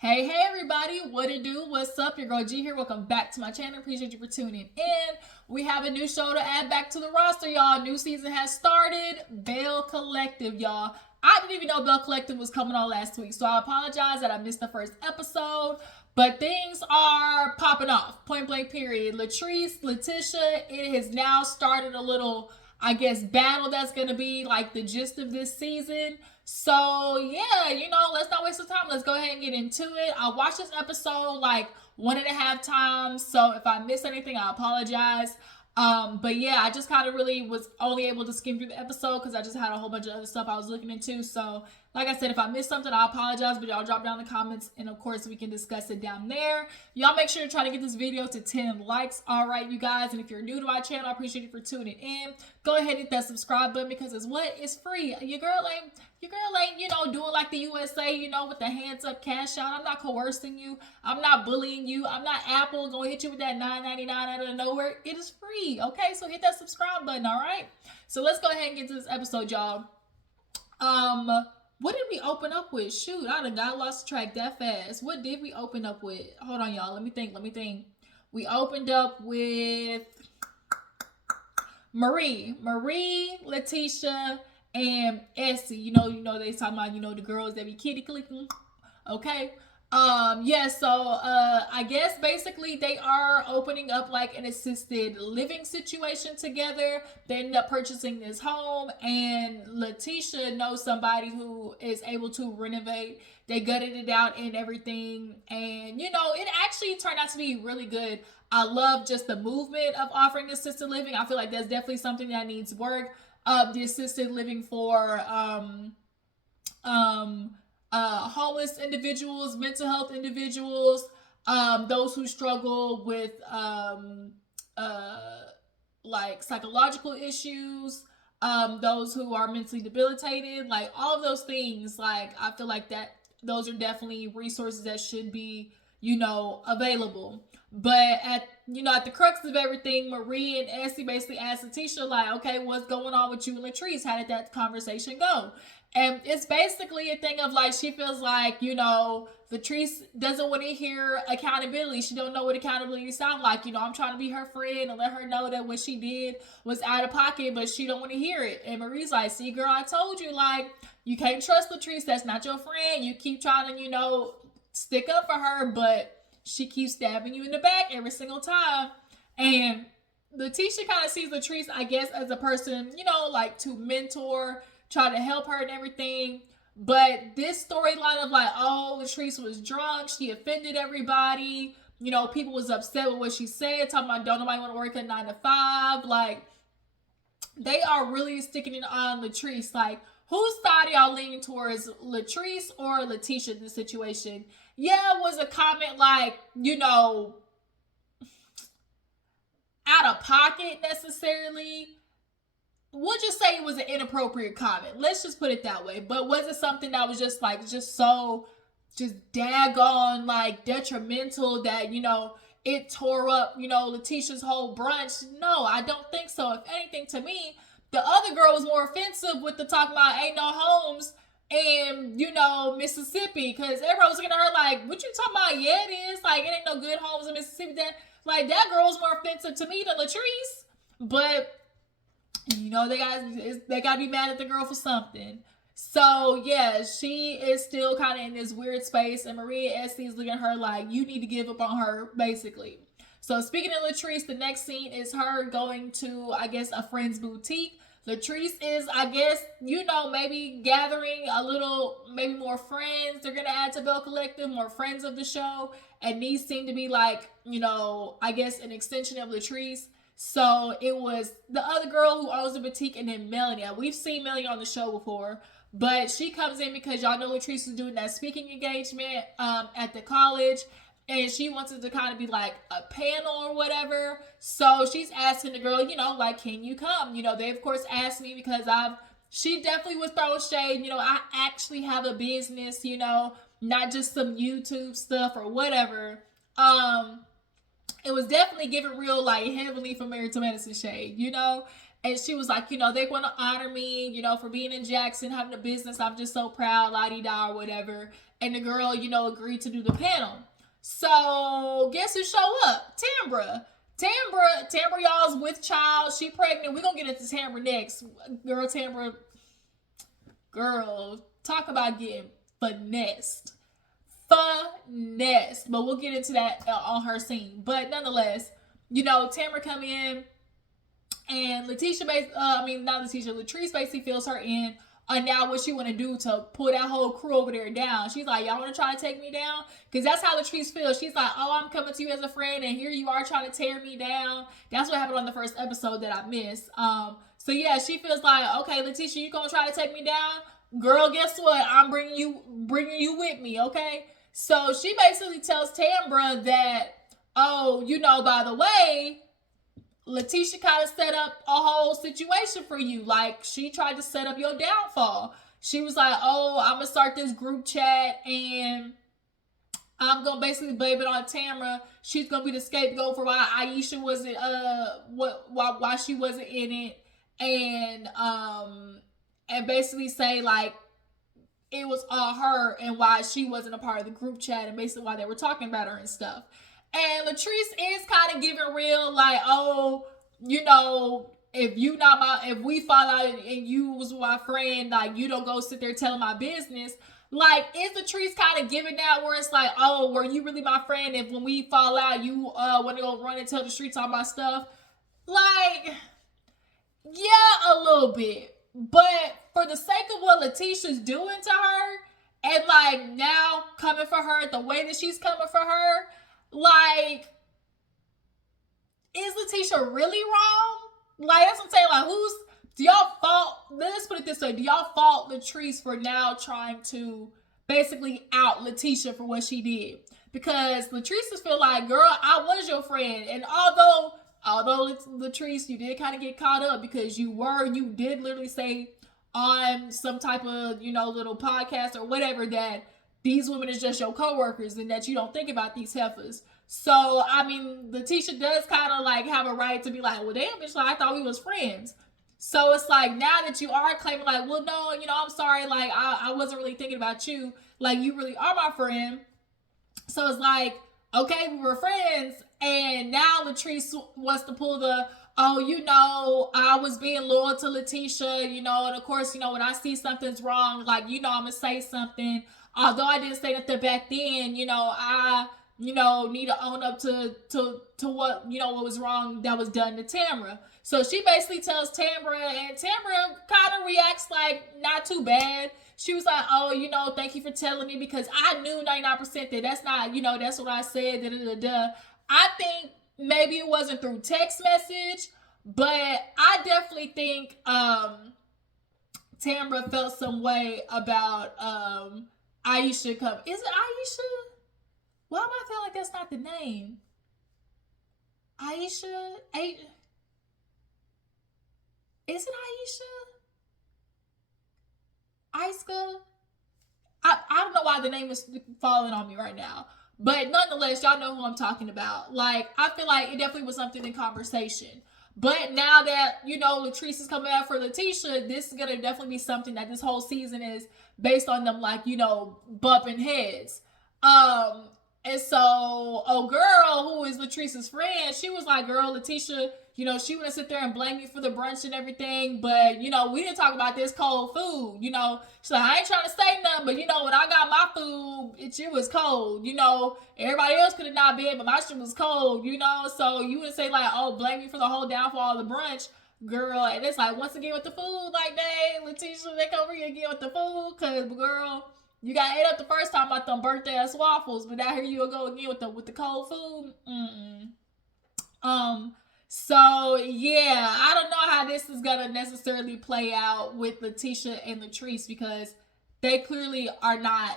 Hey everybody, what it do? What's up? Your girl G here. Welcome back to my channel. Appreciate you for tuning in. We have a new show to add back to the roster, y'all. New season has started. Belle Collective, y'all. I didn't even know Belle Collective was coming on last week, so I apologize that I missed the first episode. But things are popping off. Point blank period. Latrice, Lateshia, it has now started a little, I guess, battle that's gonna be like the gist of this season. So yeah, let's not waste the time. Let's go ahead and get into it. I watched this episode like 1.5 times. So if I missed anything, I apologize. But yeah, I just kind of really was only able to skim through the episode because I just had a whole bunch of other stuff I was looking into. So like I said, if I missed something, I apologize, but y'all drop down in the comments and of course we can discuss it down there. Y'all make sure to try to get this video to 10 likes. All right, you guys. And if you're new to my channel, I appreciate you for tuning in. Go ahead and hit that subscribe button because it's what? It's free. Your girl ain't, doing like the USA, with the hands up cash out. I'm not coercing you. I'm not bullying you. I'm not Apple going to hit you with that $9.99 out of nowhere. It is free. Okay, so hit that subscribe button. All right. So let's go ahead and get to this episode, y'all. What did we open up with? Shoot, I done got lost track that fast. What did we open up with? Hold on, y'all. Let me think. We opened up with Marie, Lateshia, and Essie. They talking about, the girls that be kitty clicking. Okay. I guess basically they are opening up like an assisted living situation together. They end up purchasing this home, and Lateshia knows somebody who is able to renovate. They gutted it out and everything, and it actually turned out to be really good. I love just the movement of offering assisted living. I feel like that's definitely something that needs work. The assisted living for homeless individuals, mental health individuals, those who struggle with like psychological issues, those who are mentally debilitated, like all of those things. Like I feel like that those are definitely resources that should be available. But at the crux of everything, Marie and Essie basically asked Lateshia, like, okay, what's going on with you and Latrice? How did that conversation go? And it's basically a thing of like, she feels like, Latrice doesn't want to hear accountability. She don't know what accountability sounds like. I'm trying to be her friend and let her know that what she did was out of pocket, but she don't want to hear it. And Marie's like, see, girl, I told you, like, you can't trust Latrice. That's not your friend. You keep trying to, stick up for her, but she keeps stabbing you in the back every single time. And Lateshia kind of sees Latrice, I guess, as a person, like to mentor, try to help her and everything. But this storyline of like, oh, Latrice was drunk, she offended everybody, people was upset with what she said, talking about don't nobody want to work at 9 to 5. Like, they are really sticking it on Latrice. Like, whose side are y'all leaning towards, Latrice or Lateshia in this situation? Yeah, it was a comment like, out of pocket necessarily. We'll just say it was an inappropriate comment. Let's just put it that way. But was it something that was just so daggone like detrimental that, it tore up, Lateshia's whole brunch? No, I don't think so. If anything, to me, the other girl was more offensive with the talk about ain't no homes in, Mississippi. Because everyone was looking at her like, what you talking about? Yeah, it is. Like, it ain't no good homes in Mississippi. That girl was more offensive to me than Latrice. But they gotta be mad at the girl for something. So yeah, she is still kind of in this weird space, and Marie and Essie is looking at her like, you need to give up on her, basically. So speaking of Latrice, the next scene is her going to, I guess, a friend's boutique. Latrice is, I guess, maybe gathering a little, maybe more friends. They're gonna add to Belle Collective, more friends of the show, and these seem to be like, I guess, an extension of Latrice. So it was the other girl who owns the boutique, and then Melanie. We've seen Melanie on the show before, but she comes in because y'all know Latrice is doing that speaking engagement at the college, and she wants it to kind of be like a panel or whatever. So she's asking the girl, like, can you come? They of course asked me because she definitely was throwing shade. I actually have a business, not just some YouTube stuff or whatever. It was definitely giving real like heavenly from Married to Medicine shade, And she was like, they want to honor me, for being in Jackson, having a business. I'm just so proud, la-di-da, or whatever. and the girl, agreed to do the panel. So guess who showed up? Tambra. Tambra, y'all's with child. She pregnant. We're gonna get into Tambra next. Girl, talk about getting finessed. But we'll get into that on her scene. But nonetheless, Tamara come in, and Latrice basically fills her in on now what she want to do to pull that whole crew over there down. She's like, y'all want to try to take me down? Because that's how Latrice feels. She's like, oh, I'm coming to you as a friend, and here you are trying to tear me down. That's what happened on the first episode that I missed. So yeah, she feels like, okay, Latisha, you gonna try to take me down? Girl, guess what? I'm bringing you with me, okay? So she basically tells Tambra that, oh, by the way, Letitia kind of set up a whole situation for you. Like, she tried to set up your downfall. She was like, oh, I'm going to start this group chat, and I'm going to basically blame it on Tamra. She's going to be the scapegoat for why Aisha wasn't, why she wasn't in it. And basically say, like, it was all her and why she wasn't a part of the group chat, and basically why they were talking about her and stuff. And Latrice is kind of giving real, like, oh, if we fall out and you was my friend, like, you don't go sit there telling my business. Like, is Latrice kind of giving that where it's like, oh, were you really my friend? If when we fall out, you want to go run and tell the streets all my stuff? Like, yeah, a little bit. But for the sake of what Letitia's doing to her, and like now coming for her the way that she's coming for her, like, is Letitia really wrong? Like, that's what I'm saying. Like, do y'all fault, let's put it this way, do y'all fault Latrice for now trying to basically out Letitia for what she did? Because Latrice just feel like, girl, I was your friend. And although Latrice, you did kind of get caught up because you did literally say on some type of, little podcast or whatever that these women is just your coworkers and that you don't think about these heifers. So, I mean, Letitia does kind of like have a right to be like, well, damn, bitch, like, I thought we was friends. So it's like, now that you are claiming like, well, no, I'm sorry, like, I wasn't really thinking about you. Like, you really are my friend. So it's like, okay, we were friends, and now Latrice wants to pull the, oh, I was being loyal to Letitia, and of course, when I see something's wrong, like, I'm gonna say something. Although I didn't say that back then, I, need to own up to what, what was wrong that was done to Tamra. So she basically tells Tambra, and Tambra kind of reacts like, not too bad. She was like, oh, thank you for telling me, because I knew 99% that that's not, that's what I said, I think maybe it wasn't through text message, but I definitely think Tambra felt some way about Aisha coming. Is it Aisha? Why am I feeling like that's not the name? Aisha? Is it Aisha? Iska? I don't know why the name is falling on me right now. But nonetheless, y'all know who I'm talking about. Like, I feel like it definitely was something in conversation. But now that, Latrice is coming out for Letitia, this is going to definitely be something that this whole season is based on them, like, bumping heads. And so, girl, who is Latrice's friend, she was like, girl, Letitia, she would sit there and blame me for the brunch and everything, but, we didn't talk about this cold food, she's like, I ain't trying to say nothing, but, when I got my food, it was cold, everybody else could have not been, but my shit was cold, so you would say, like, oh, blame me for the whole downfall of the brunch, girl, and it's like, once again with the food, like, dang, Letitia, they come over here again with the food, because, girl, you got ate up the first time about them birthday ass waffles, but now here you go again with the cold food. So yeah, I don't know how this is gonna necessarily play out with Letitia and Latrice, because they clearly are not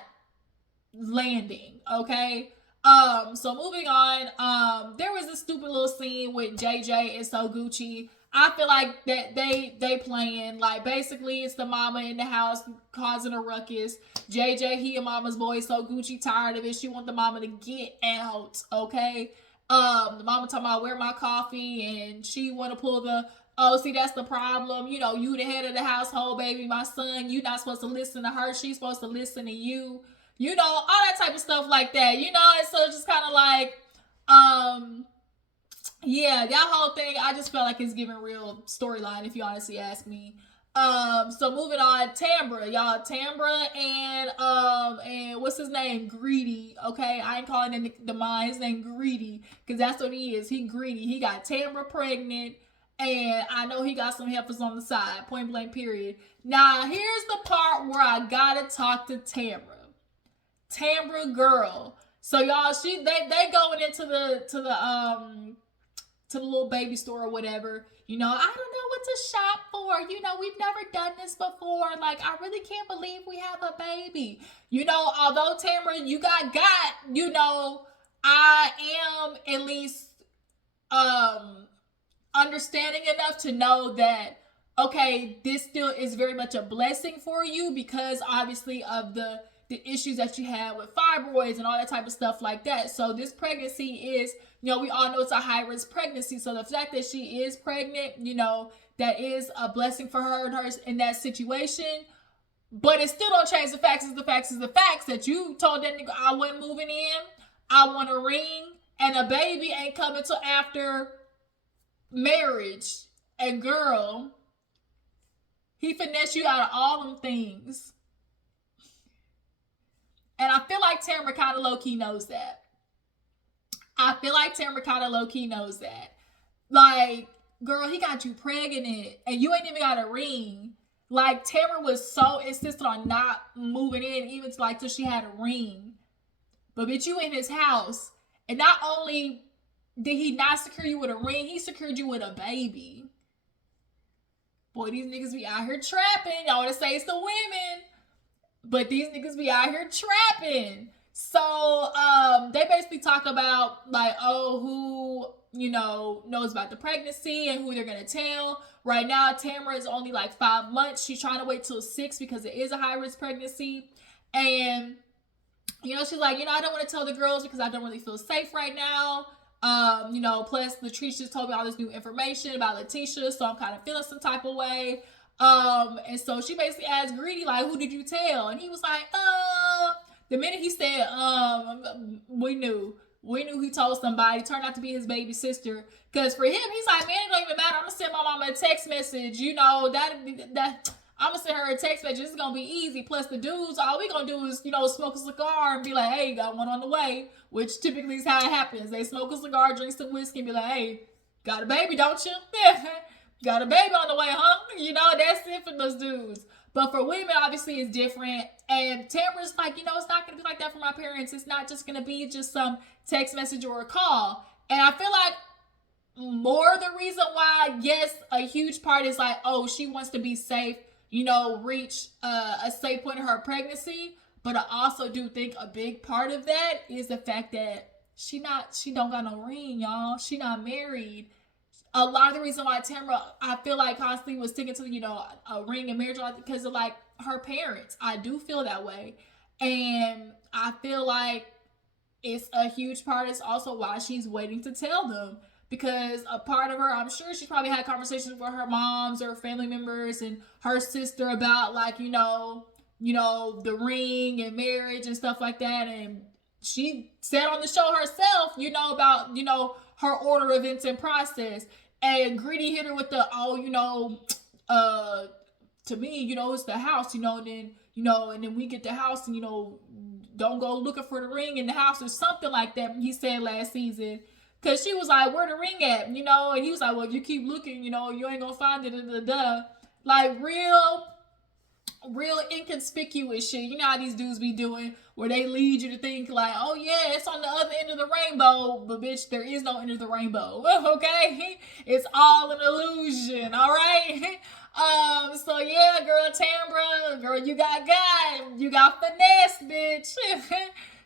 landing. Okay. So moving on, there was a stupid little scene with JJ and Sogucci. I feel like that they playing, like, basically it's the mama in the house causing a ruckus. JJ, he and mama's boy, Sogucci tired of it. She want the mama to get out, okay? The mama talking about where my coffee, and she want to pull the, oh, see, that's the problem. You the head of the household, baby. My son, you not supposed to listen to her. She's supposed to listen to you. all that type of stuff like that, and so it's just kind of like, yeah, that whole thing, I just felt like it's giving real storyline, if you honestly ask me. So moving on, Tambra, y'all. Tambra and what's his name? Greedy. Okay, I ain't calling him the mind. His name Greedy, because that's what he is. He greedy. He got Tambra pregnant, and I know he got some helpers on the side. Point blank. Period. Now here's the part where I gotta talk to Tambra. Tambra girl. So y'all, they going into the little baby store or whatever. I don't know what to shop for. We've never done this before. Like, I really can't believe we have a baby. Although Tamara, you got, I am at least understanding enough to know that, okay, this still is very much a blessing for you, because obviously of the issues that you had with fibroids and all that type of stuff like that. So this pregnancy is, we all know it's a high risk pregnancy. So the fact that she is pregnant, that is a blessing for her and hers in that situation. But it still don't change the facts. The facts that you told that nigga I wasn't moving in. I want a ring, and a baby ain't coming till after marriage. And girl, he finessed you out of all them things. And I feel like Tamara kind of low-key knows that. Like, girl, he got you pregnant, and you ain't even got a ring. Like, Tamara was so insistent on not moving in, even till she had a ring. But bitch, you in his house. And not only did he not secure you with a ring, he secured you with a baby. Boy, these niggas be out here trapping. Y'all want to say it's the women. But these niggas be out here trapping. So they basically talk about, like, who, knows about the pregnancy and who they're going to tell. Right now, Tamara is only like 5 months. She's trying to wait till 6 because it is a high-risk pregnancy. And, she's like, I don't want to tell the girls because I don't really feel safe right now. Plus Latrice just told me all this new information about Lateshia, so I'm kind of feeling some type of way. And so she basically asked Greedy, like, who did you tell? And he was like, the minute he said, we knew he told somebody. It turned out to be his baby sister. Because for him, he's like, man, it don't even matter. I'm going to send my mama a text message. That I'm going to send her a text message. It's going to be easy. Plus the dudes, all we going to do is, smoke a cigar and be like, hey, got one on the way. Which typically is how it happens. They smoke a cigar, drink some whiskey, and be like, hey, got a baby, don't you? Got a baby on the way, huh? That's it for those dudes. But for women, obviously, it's different. And Tamara's like, it's not going to be like that for my parents. It's not just going to be just some text message or a call. And I feel like more the reason why, yes, a huge part is like, she wants to be safe, reach a safe point in her pregnancy. But I also do think a big part of that is the fact that she don't got no ring, y'all. She not married. A lot of the reason why Tamara, I feel like, constantly was sticking to, a ring and marriage, because of, like, her parents. I do feel that way. And I feel like it's a huge part. It's also why she's waiting to tell them. Because a part of her, I'm sure she probably had conversations with her moms or family members and her sister about, like, the ring and marriage and stuff like that. And she said on the show herself, about, her order of events and process. And Greedy hit her with the, to me, it's the house, and then we get the house and, don't go looking for the ring in the house or something like that. He said last season. Because she was like, where the ring at? And he was like, well, if you keep looking, you ain't going to find it. Like, real inconspicuous shit. You know how these dudes be doing, where they lead you to think like, oh yeah, it's on the other end of the rainbow, but bitch, there is no end of the rainbow. Okay, it's all an illusion. All right. So yeah, girl, Tambra, girl, you got finesse, bitch.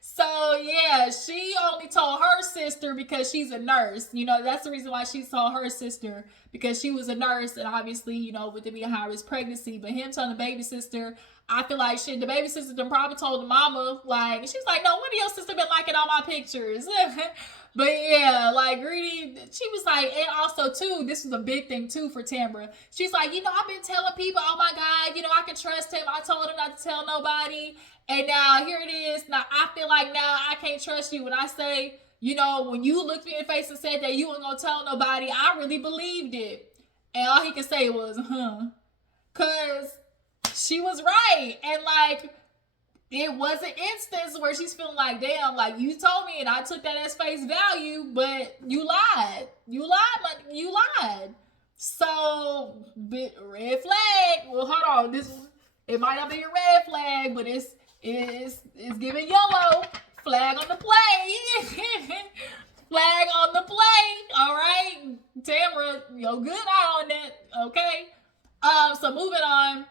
So yeah, she only told her sister because she's a nurse. That's the reason why she told her sister, because she was a nurse, and obviously, with it being a high risk pregnancy. But him telling the baby sister, I feel like shit, the baby sister done probably told the mama, like, she's like, no, when your sister been liking all my pictures? But yeah, like Greedy, she was like, and also too, this was a big thing too for Tambra. She's like, I've been telling people, oh my God, I can trust him. I told him not to tell nobody. And now here it is. Now I feel like now I can't trust you. When I say, when you looked me in the face and said that you weren't gonna tell nobody, I really believed it. And all he could say was, cause she was right. And like, it was an instance where she's feeling like, damn, like you told me and I took that as face value, but you lied. You lied. So, red flag. Well, hold on. It might not be a red flag, but it's giving yellow. Flag on the play. Flag on the play. All right. Tambra, good eye on that. Okay. So moving on.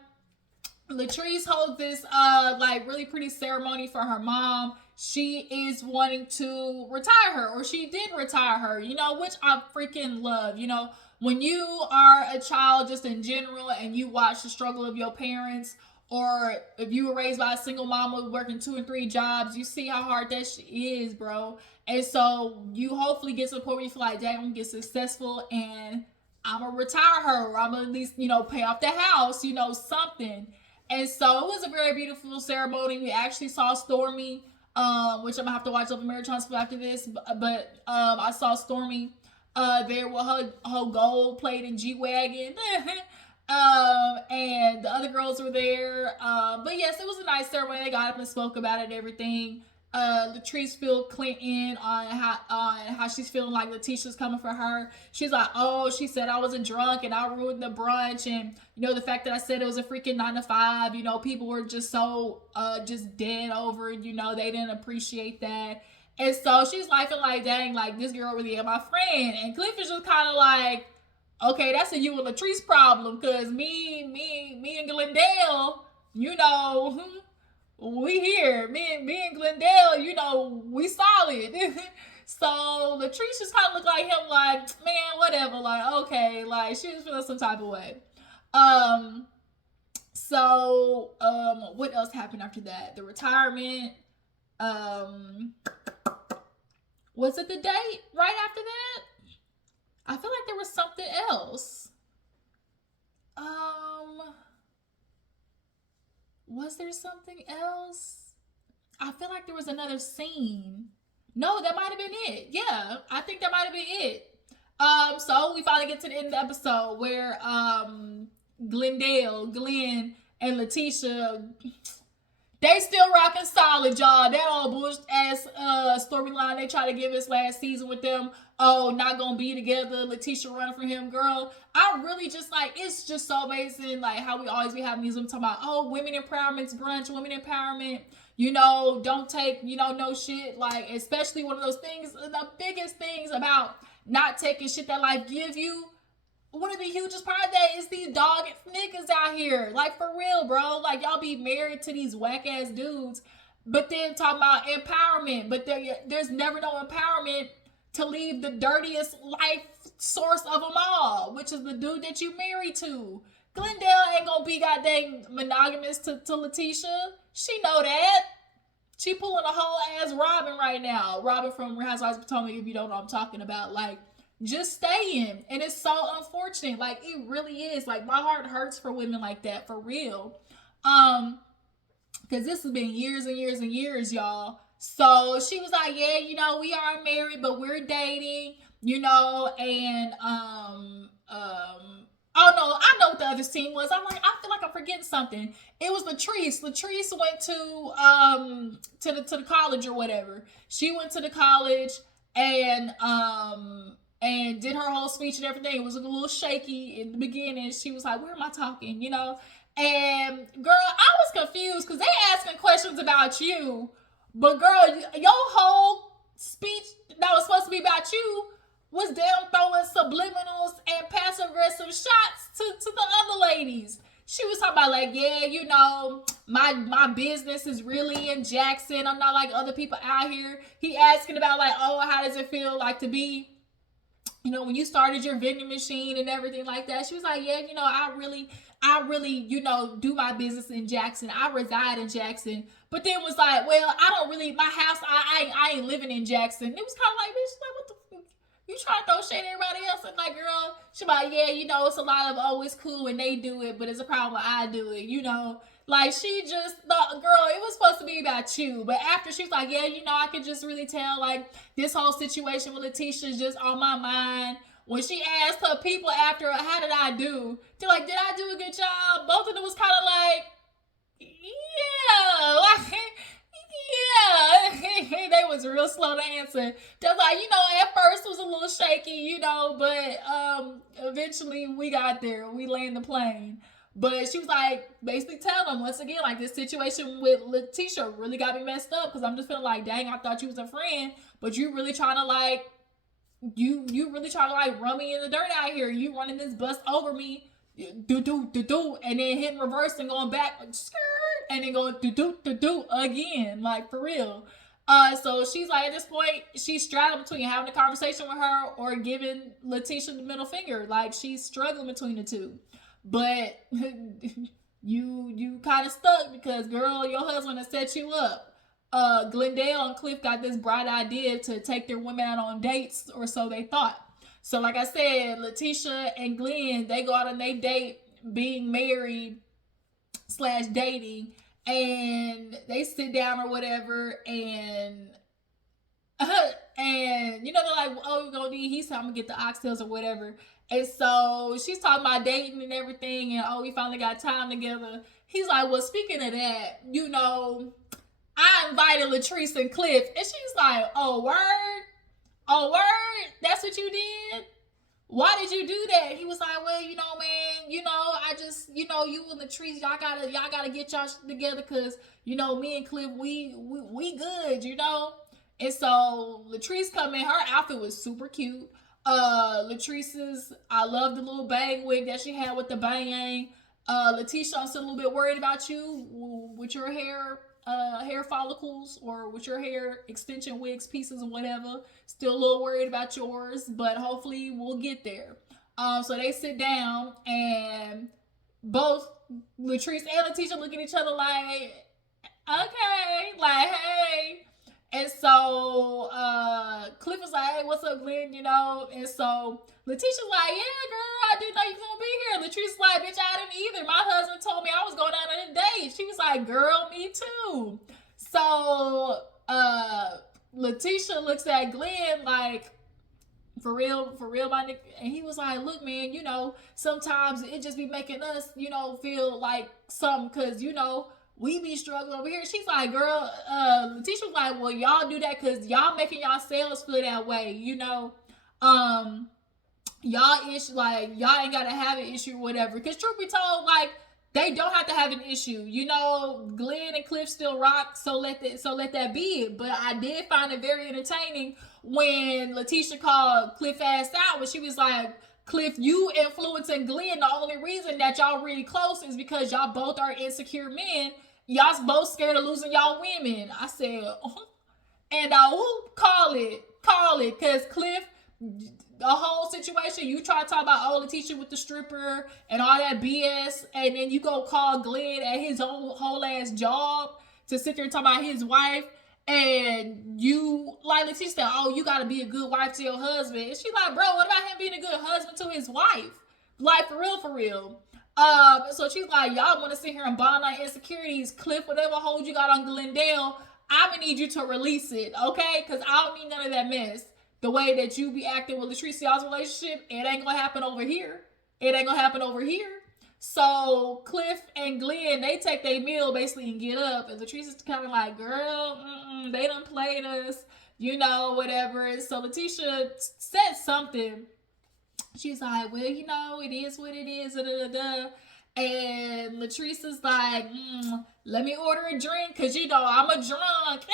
Latrice holds this like really pretty ceremony for her mom. She is wanting to retire her, or she did retire her, which I freaking love. When you are a child just in general and you watch the struggle of your parents, or if you were raised by a single mama working 2 and 3 jobs, you see how hard that shit is, bro. And so you hopefully get to the point where you feel like, dang, I'm gonna get successful and I'm gonna retire her, or I'm gonna at least, pay off the house, something. And so it was a very beautiful ceremony. We actually saw Stormy, which I'm gonna have to watch over Marathon School after this. But I saw Stormy there with her gold plated G-Wagon. And the other girls were there. But yes, it was a nice ceremony. They got up and spoke about it and everything. Latrice filled Clinton on how she's feeling like Letitia's coming for her. She's like, oh, she said I wasn't drunk and I ruined the brunch, and the fact that I said it was a freaking 9 to 5. People were just so just dead over it. They didn't appreciate that. And so she's like, feeling like, dang, like this girl really ain't my friend. And Cliff is just kind of like, okay, that's a you and Latrice problem, cause me and Glendale, we here. Me and Glendale, we solid. So Latrice just kind of looked like him, like, man, whatever. Like, okay, like she was feeling some type of way. So what else happened after that? The retirement. Was it the date right after that? I feel like there was something else. Was there something else? I feel like there was another scene. No, that might have been it. Yeah, I think that might have been it. So we finally get to the end of the episode where Glenn, and Letitia, they still rocking solid, y'all. That old bullshit ass storyline they tried to give us last season with them. Oh, not gonna be together. Letitia running for him, girl. I really just like, it's just so amazing, like how we always be having these women talking about, oh, women empowerment's brunch, women empowerment. Don't take, no shit. Like, especially one of those things, the biggest things about not taking shit that life give you. One of the hugest part of that is these dog niggas out here. Like, for real, bro. Like, y'all be married to these whack ass dudes, but then talking about empowerment. But there's never no empowerment to leave the dirtiest life source of them all, which is the dude that you married to. Glendale ain't gonna be goddamn monogamous to Letitia. She know that. She pulling a whole ass Robin right now. Robin from Real Housewives of Potomac, if you don't know what I'm talking about. Like, just staying. And it's so unfortunate. Like, it really is. Like, my heart hurts for women like that, for real. Because this has been years and years and years, y'all. So she was like, yeah, we are married, but we're dating, and oh no, I know what the other scene was. I feel like I'm forgetting something. It was Latrice. Latrice went to the college or whatever. She went to the college and did her whole speech and everything. It was a little shaky in the beginning. She was like, where am I talking? And girl, I was confused because they asking questions about you. But girl, your whole speech that was supposed to be about you was them throwing subliminals and passive-aggressive shots to the other ladies. She was talking about like, yeah, my business is really in Jackson. I'm not like other people out here. He asking about like, oh, how does it feel like to be, when you started your vending machine and everything like that. She was like, yeah, I really, you know, do my business in Jackson. I reside in Jackson. But then was like, well, I don't really, my house, I ain't living in Jackson. It was kind of like, bitch, like, what the fuck? You trying to throw shade at everybody else? And like, girl, she like, yeah, you know, it's a lot of, oh, it's cool when they do it, but it's a problem when I do it, you know? Like, she just thought, girl, it was supposed to be about you. But after she was like, yeah, you know, I could just really tell, like, this whole situation with Lateshia is just on my mind. When she asked her people after, how did I do? They're like, did I do a good job? Both of them was kind of like, yeah, like, yeah. They was real slow to answer. They're like, you know, at first it was a little shaky, you know, but eventually we got there. We landed the plane. But she was like, basically telling them once again, like, this situation with Lateshia really got me messed up because I'm just feeling like, dang, I thought you was a friend, but you really trying to like, you really trying to like run me in the dirt out here. You running this bus over me, do, and then hitting reverse and going back, skirt, and then going do again, like for real. So she's like, at this point, she's straddling between having a conversation with her or giving Lateshia the middle finger. Like, she's struggling between the two. But you kind of stuck because, girl, your husband has set you up. Glendale and Cliff got this bright idea to take their women out on dates, or so they thought. So, like I said, Lateshia and Glenn, they go out on their date, being married / dating, and they sit down or whatever, and and you know, they're like, oh, we're gonna need, he's talking to get the oxtails or whatever. And so she's talking about dating and everything, and oh, we finally got time together. He's like, well, speaking of that, you know, I invited Latrice and Cliff, and she's like, oh, word? Oh, word? That's what you did? Why did you do that? He was like, well, you know, man, you know, I just, you know, you and Latrice, y'all gotta get y'all together, cause you know, me and Cliff, we good, you know. And so Latrice come in, her outfit was super cute. Latrice's, I love the little bang wig that she had with the bang. Lateshia, I'm still a little bit worried about you with your hair follicles, or with your hair extension wigs pieces or whatever. Still a little worried about yours, but hopefully we'll get there. So they sit down, and both Latrice and Lateshia look at each other like, okay, like, hey. And so Cliff is like, hey, what's up, Glenn? You know? And so Lateshia's like, yeah, girl, I didn't know you was going to be here. Latrice's like, bitch, I didn't either. My husband told me I was going out on a date. She was like, girl, me too. So Lateshia looks at Glenn like, for real, my nigga. And he was like, look, man, you know, sometimes it just be making us, you know, feel like something, because, you know, we be struggling over here. She's like, girl, Lateshia was like, well, y'all do that because y'all making yourselves feel that way, you know. Y'all issue, like, y'all ain't gotta have an issue or whatever. Because truth be told, like, they don't have to have an issue. You know, Glenn and Cliff still rock, so let that be it. But I did find it very entertaining when Lateshia called Cliff ass out, when she was like, Cliff, you influencing Glenn. The only reason that y'all really close is because y'all both are insecure men. Y'all both scared of losing y'all women. I said, and call it, because Cliff, the whole situation, you try to talk about Lateshia with the stripper and all that BS, and then you go call Glenn at his own whole ass job to sit there and talk about his wife. And you, like Lateshia said, oh, you gotta be a good wife to your husband. And she's like, bro, what about him being a good husband to his wife? Like, for real. So she's like, y'all want to sit here and bond on insecurities. Cliff, whatever hold you got on Glendale, I'm gonna need you to release it, okay? Because I don't need none of that mess. The way that you be acting with Latrice, y'all's relationship, it ain't gonna happen over here. So Cliff and Glenn, they take their meal basically and get up, and Latrice is kind of like, girl, they done played us, you know, whatever. So Lateshia said something. She's like, well, you know, it is what it is, And Latrice is like, let me order a drink, because, you know, I'm a drunk.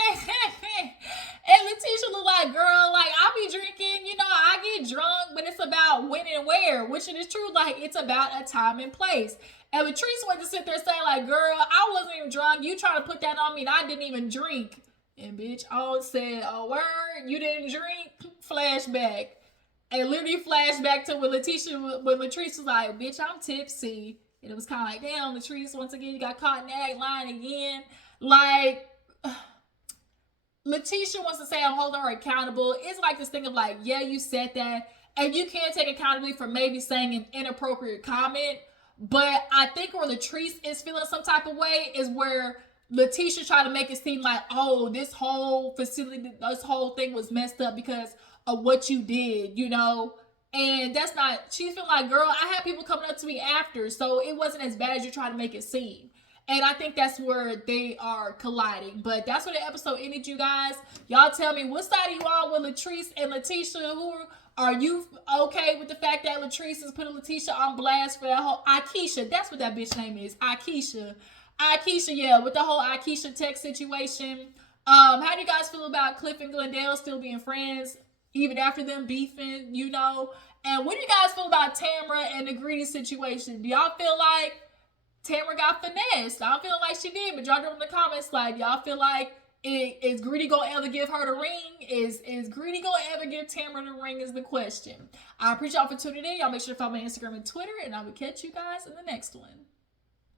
And Lateshia look like, girl, like, I be drinking, you know, I get drunk, but it's about when and where, which it is true. Like, it's about a time and place. And Latrice went to sit there and say, like, girl, I wasn't even drunk. You trying to put that on me, and I didn't even drink. And bitch all said, oh, word, you didn't drink? Flashback. And literally flashback to when Latrice was like, bitch, I'm tipsy. And it was kind of like, damn, Latrice, once again, you got caught in that line again. Like, Lateshia wants to say I'm holding her accountable. It's like this thing of like, yeah, you said that, and you can take accountability for maybe saying an inappropriate comment. But I think where Latrice is feeling some type of way is where Lateshia tried to make it seem like, oh, this whole facility, this whole thing was messed up because of what you did, you know? And that's not, she's feeling like, girl, I had people coming up to me after, so it wasn't as bad as you try to make it seem. And I think that's where they are colliding. But that's where the episode ended, you guys. Y'all tell me, what side are you on with Latrice and Lateshia? Who are you okay with the fact that Latrice is putting Lateshia on blast for that whole Akeisha? That's what that bitch name is, Akeisha. Akeisha, yeah, with the whole Akeisha text situation. How do you guys feel about Cliff and Glendale still being friends, even after them beefing, you know? And what do you guys feel about Tambra and the Greedy situation? Do y'all feel like Tambra got finessed? I don't feel like she did, but y'all know in the comments, like, y'all feel like is Greedy gonna ever give her the ring? Is Greedy gonna ever give Tambra the ring is the question. I appreciate y'all for tuning in. Y'all make sure to follow my Instagram and Twitter, and I will catch you guys in the next one.